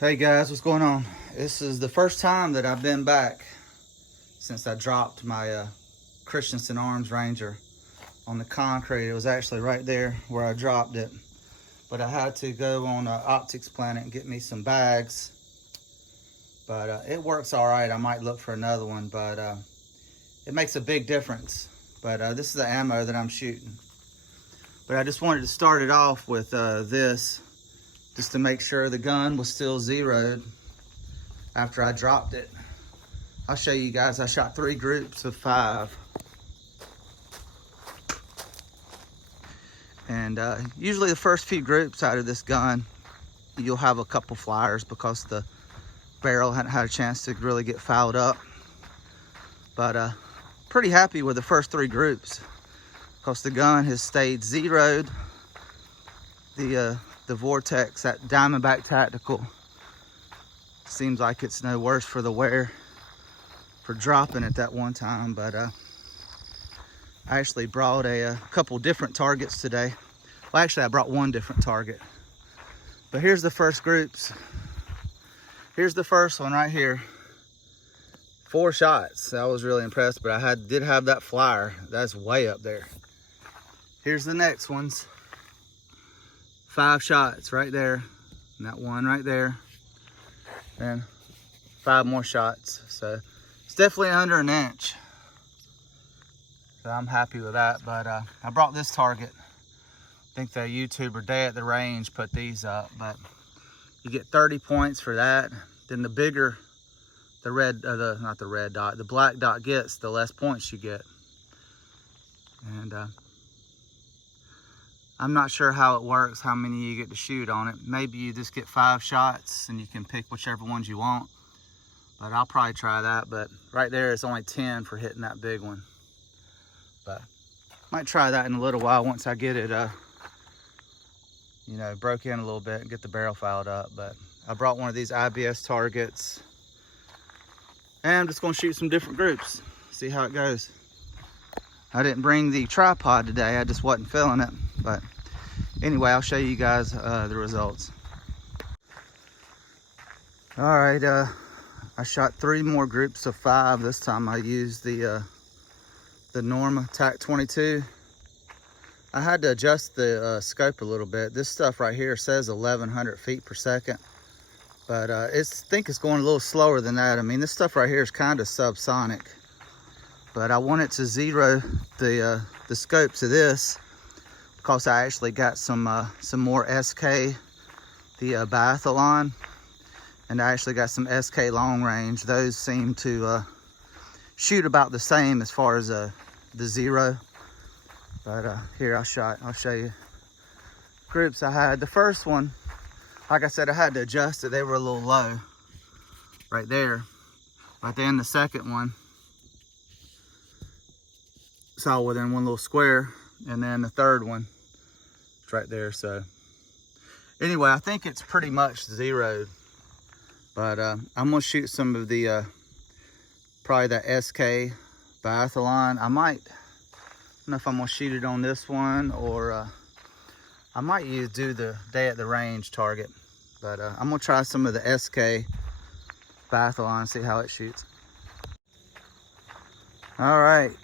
Hey guys, what's going on? This is the first time that I've been back since I dropped my Christensen Arms Ranger on the concrete. It was actually right there where I dropped it, but I had to go on Optics Planet and get me some bags. But it works all right. I might look for another one, but it makes a big difference. But this is the ammo that I'm shooting. But I just wanted to start it off with this, just to make sure the gun was still zeroed after I dropped it. I'll show you guys. I shot 3 groups of 5. And usually the first few groups out of this gun, you'll have a couple flyers because the barrel hadn't had a chance to really get fouled up. But pretty happy with the first 3 groups because the gun has stayed zeroed. The Vortex at Diamondback Tactical seems like it's no worse for the wear for dropping at that one time. But I actually brought a couple different targets today. Well, actually I brought one different target. But here's the first groups. Here's the first one right here. 4 shots. I was really impressed, but I did have that flyer. That's way up there. Here's the next ones. 5 shots right there, and that one right there, and 5 more shots. So it's definitely under an inch. So I'm happy with that. But I brought this target. I think the YouTuber Day at the Range put these up, but you get 30 points for that. Then the bigger the red, not the red dot, the black dot gets, the less points you get. And I'm not sure how it works, how many you get to shoot on it. Maybe you just get 5 shots and you can pick whichever ones you want. But I'll probably try that. But right there, it's only 10 for hitting that big one. But might try that in a little while once I get it, you know, broke in a little bit and get the barrel filed up. But I brought one of these IBS targets. And I'm just gonna shoot some different groups, see how it goes. I didn't bring the tripod today, I just wasn't feeling it. But anyway, I'll show you guys the results. All right, I shot 3 more groups of 5. This time I used the Norma TAC 22. I had to adjust the scope a little bit. This stuff right here says 1100 feet per second. But I think it's going a little slower than that. I mean, this stuff right here is kind of subsonic. But I wanted to zero the scopes of this because I actually got some more SK, the Biathlon, and I actually got some SK long range. Those seem to shoot about the same as far as the zero. But here I'll show you groups I had. The first one, like I said, I had to adjust it. They were a little low right there. But then the second one, it's all within one little square. And then the third one, it's right there. So anyway, I think it's pretty much zeroed. But I'm gonna shoot some of the, probably the SK Biathlon. I don't know if I'm gonna shoot it on this one or I might do the Day at the Range target. But I'm gonna try some of the SK Biathlon, see how it shoots. All right.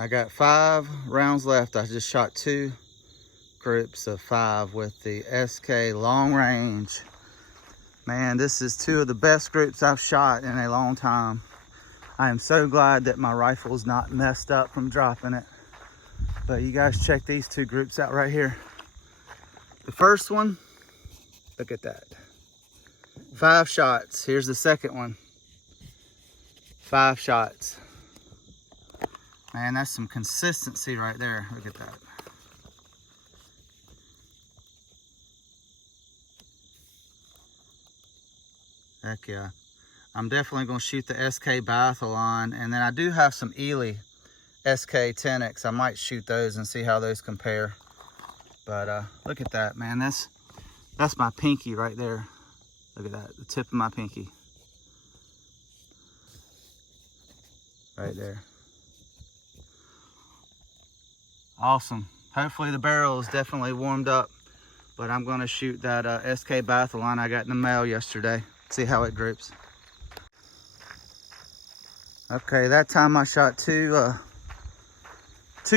I got 5 rounds left. I just shot 2 groups of 5 with the SK long range. Man, this is 2 of the best groups I've shot in a long time. I am so glad that my rifle's not messed up from dropping it. But you guys check these 2 groups out right here. The first one, look at that. 5 shots. Here's the second one. 5 shots. Man, that's some consistency right there. Look at that. Heck yeah. I'm definitely going to shoot the SK Biathlon. And then I do have some Ely SK 10X. I might shoot those and see how those compare. But look at that, man. That's my pinky right there. Look at that, the tip of my pinky. Right there. Awesome. Hopefully the barrel is definitely warmed up, but I'm gonna shoot that SK Bathalon I got in the mail yesterday. See how it groups. Okay, that time I shot two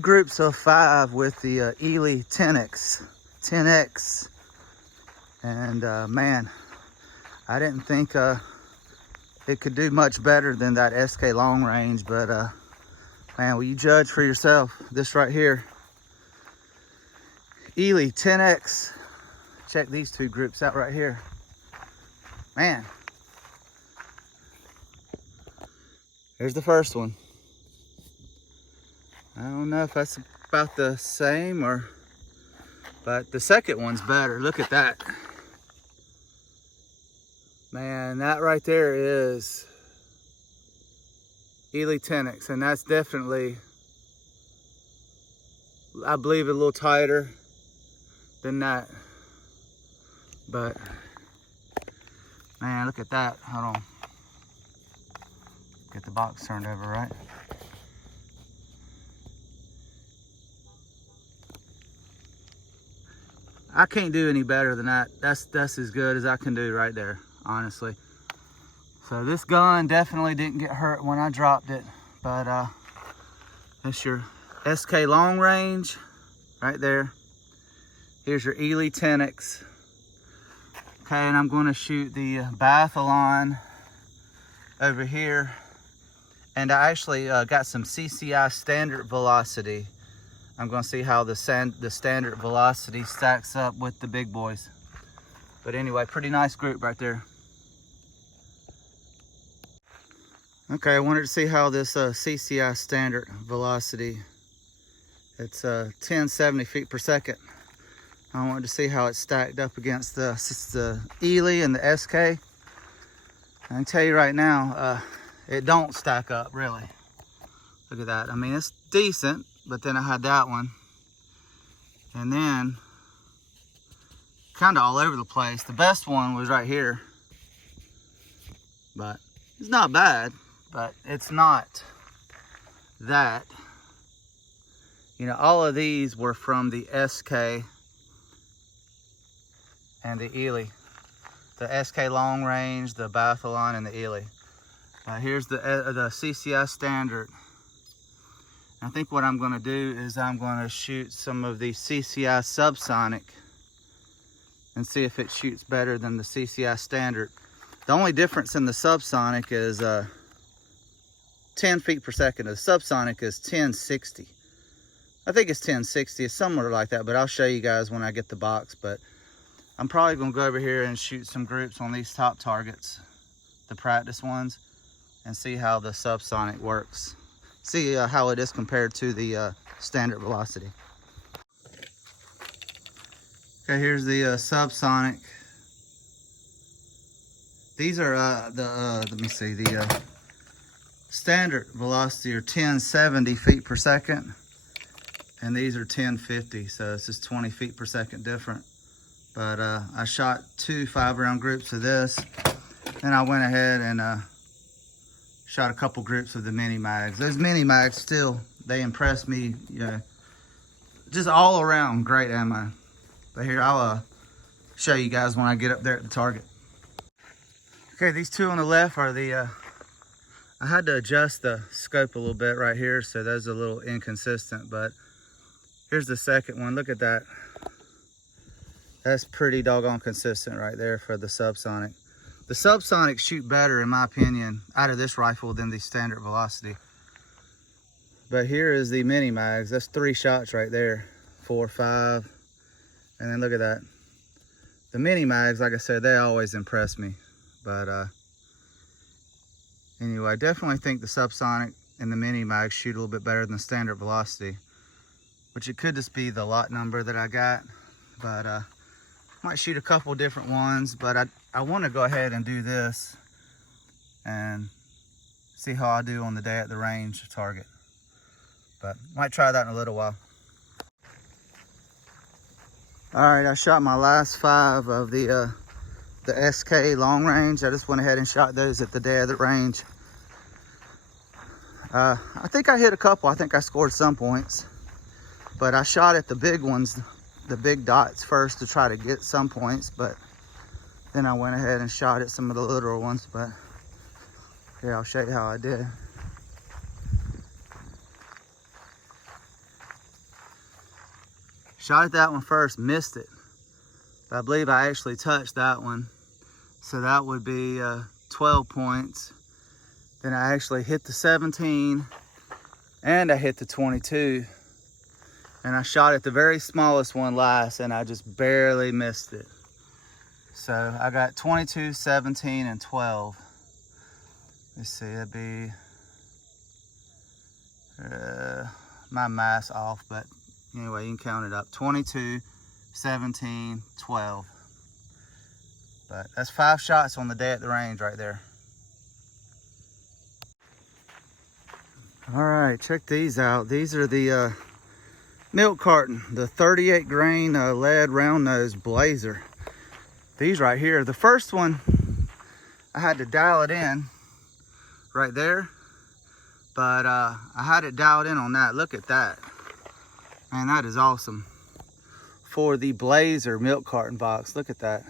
groups of 5 with the Ely 10X. And man, I didn't think it could do much better than that SK long range, but man, will you judge for yourself? This right here, Ely 10X. Check these 2 groups out right here. Man, here's the first one. I don't know if that's about the same but the second one's better. Look at that. Man, that right there is Ely 10X, and that's definitely, I believe, a little tighter than that. But man, look at that. Hold on. Get the box turned over, right? I can't do any better than that. That's as good as I can do right there, honestly. So this gun definitely didn't get hurt when I dropped it, but that's your SK long range right there. Here's your Ely 10X. Okay, and I'm going to shoot the Bathalon over here, and I actually got some CCI standard velocity. I'm going to see how the standard velocity stacks up with the big boys. But anyway, pretty nice group right there. Okay, I wanted to see how this CCI standard velocity, it's 1070 feet per second. I wanted to see how it stacked up against the Ely and the SK. I can tell you right now, it don't stack up really. Look at that. I mean, it's decent. But then I had that one, and then kind of all over the place. The best one was right here, but it's not bad, but it's not that. You know, all of these were from the SK and the Ely. The SK long range, the Bathalon, and the Ely. Here's the CCI standard. I think what I'm going to do is I'm going to shoot some of the CCI subsonic and see if it shoots better than the CCI standard. The only difference in the subsonic is 10 feet per second. The subsonic is 1060. I think it's 1060. It's somewhere like that, but I'll show you guys when I get the box. But I'm probably going to go over here and shoot some groups on these top targets, the practice ones, and see how the subsonic works. See how it is compared to the standard velocity. Okay, here's the subsonic. These are let me see, the standard velocity are 1070 feet per second, and these are 1050, so it's just 20 feet per second different. But I shot 2 5-round groups of this, and I went ahead and shot a couple groups of the mini mags. Those mini mags still, they impressed me, you know, just all around great ammo. But here, I'll show you guys when I get up there at the target. Okay, these 2 on the left are the, I had to adjust the scope a little bit right here, so those are a little inconsistent, but here's the second one. Look at that. That's pretty doggone consistent right there for the subsonic. The subsonics shoot better, in my opinion, out of this rifle than the standard velocity. But here is the mini mags. That's 3 shots right there, 4, 5, and then look at that. The mini mags, like I said, they always impress me. But anyway, I definitely think the subsonic and the mini mags shoot a little bit better than the standard velocity, which it could just be the lot number that I got. But might shoot a couple different ones, but I want to go ahead and do this and see how I do on the day at the range target. But might try that in a little while. All right, I shot my last 5 of the SK long range. I just went ahead and shot those at the day of the range. I think I hit a couple. I think I scored some points. But I shot at the big ones, the big dots first to try to get some points, but then I went ahead and shot at some of the littler ones. But here, I'll show you how I did. Shot at that one first, missed it. But I believe I actually touched that one. So that would be 12 points. Then I actually hit the 17 and I hit the 22. And I shot at the very smallest one last and I just barely missed it. So I got 22, 17, and 12. Let's see, that'd be, my math's off, but anyway, you can count it up. 22, 17, 12. But that's 5 shots on the day at the range right there. All right, check these out. These are the milk carton, the 38 grain lead round nose blazer. These right here, the first one, I had to dial it in right there, but I had it dialed in on that. Look at that. Man, that is awesome. For the Blazer milk carton box, look at that.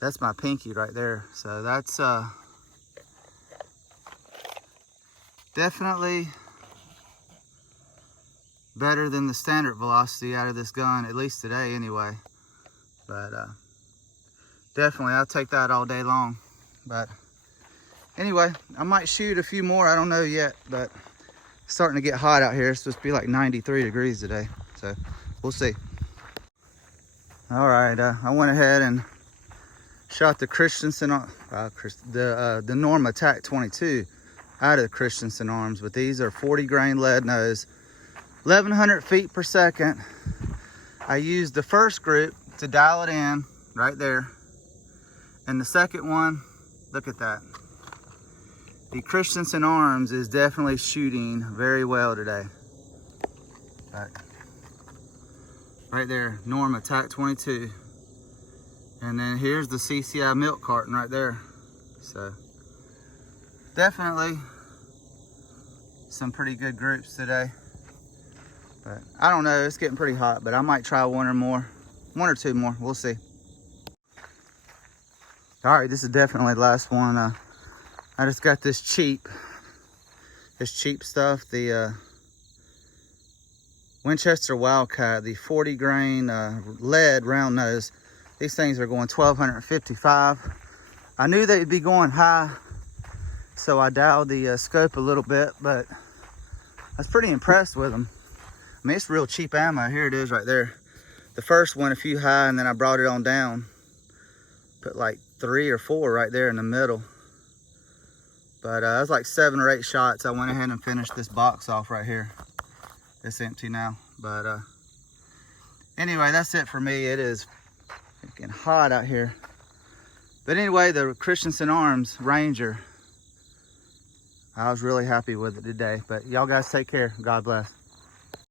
That's my pinky right there. So that's definitely better than the standard velocity out of this gun, at least today anyway. But definitely, I'll take that all day long. But anyway, I might shoot a few more. I don't know yet, but it's starting to get hot out here. It's supposed to be like 93 degrees today. So we'll see. All right, I went ahead and shot the Christensen, the Norma TAC 22 out of the Christensen arms. But these are 40 grain lead nose, 1100 feet per second. I used the first group to dial it in right there. And the second one, look at that. The Christensen arms is definitely shooting very well today. But right there, Norma TAC 22. And then here's the CCI milk carton right there. So definitely some pretty good groups today. But I don't know, it's getting pretty hot, but I might try one or two more, we'll see. All right, this is definitely the last one. I just got this cheap stuff, the Winchester Wildcat, the 40 grain lead round nose. These things are going 1255. I knew they'd be going high, so I dialed the scope a little bit, but I was pretty impressed with them. I mean, it's real cheap ammo. Here it is right there. The first one a few high, and then I brought it on down. Put like 3 or 4 right there in the middle. But it was like 7 or 8 shots. I went ahead and finished this box off right here. It's empty now. But anyway, that's it for me. It is getting hot out here. But anyway, the Christensen Arms Ranger, I was really happy with it today. But y'all guys take care. God bless.